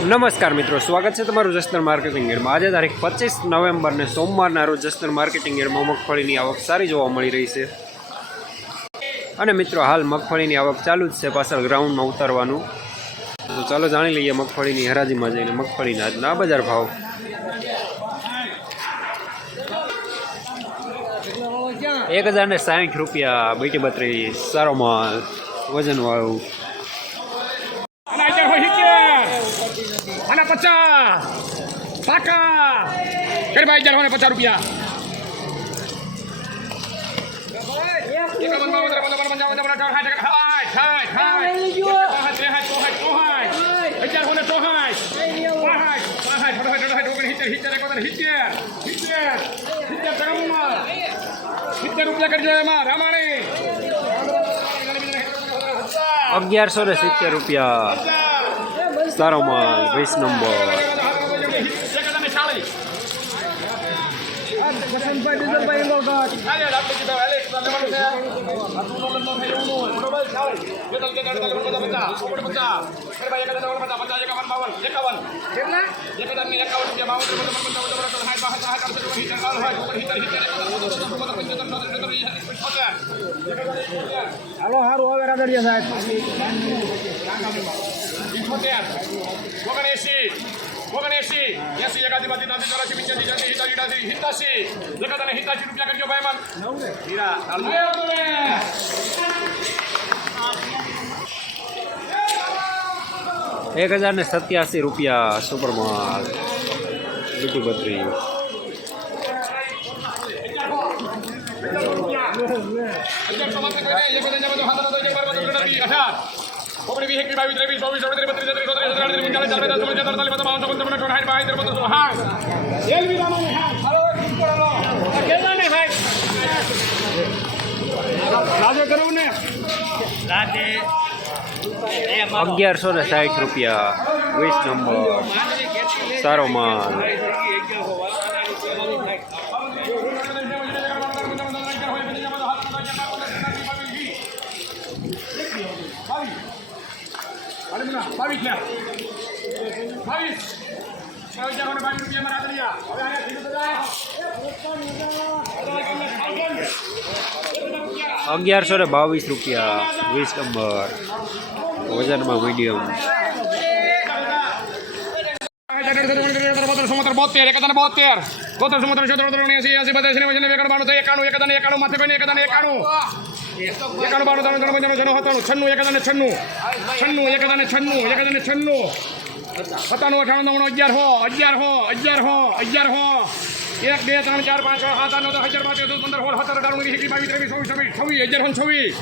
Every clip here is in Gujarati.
નમસ્કાર મિત્રો, સ્વાગત છે તમારું જસદણ માર્કેટિંગ યાર્ડમાં। આજે તારીખ 25 નવેમ્બરને સોમવારના રોજ જસદણ માર્કેટિંગ યાર્ડમાં મગફળીની આવક સારી જોવા મળી રહી છે। અને મિત્રો હાલ મગફળીની આવક ચાલુ જ છે, પાછળ ગ્રાઉન્ડમાં ઉતારવાનું। તો ચાલો જાણી લઈએ મગફળીની હરાજીમાં જઈને મગફળીના આજના બજાર ભાવ। ₹1060 બીટી 32 સારો માલ વજન વાળું। અને 50 પાકા કરી ભાઈ ₹50 રૂપિયા કરજો એમાં રામાણી ₹1170 સારો માલ 20 નંબર। હાલો હારું હવે રાદડિયા સાહેબ 1087 સુપર માલ બીટી 32। ₹1160 20 નંબર સારો માલ। ₹1122 20 નંબર વજનમાં મીડિયમ। એક બે ત્રણ ચાર પાંચ 6 7 8 9 10 11 12 13 14 15 16 17 18 19 20 21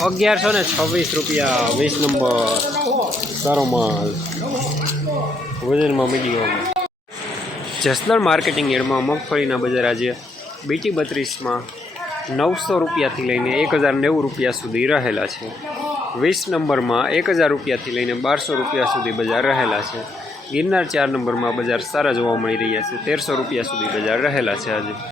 ₹1126 20 નંબર સારો માલ વજનમાં મીડિયમ। જસદણ માર્કેટિંગ યાર્ડમાં મગફળીના બજાર આજે બીટી 32માં ₹900 લઈને ₹1090 સુધી રહેલા છે। 20 નંબરમાં ₹1000 લઈને ₹1200 સુધી બજાર રહેલા છે। ગિરનાર 4 નંબરમાં બજાર સારા જોવા મળી રહ્યા છે, ₹1300 સુધી બજાર રહેલા છે આજે।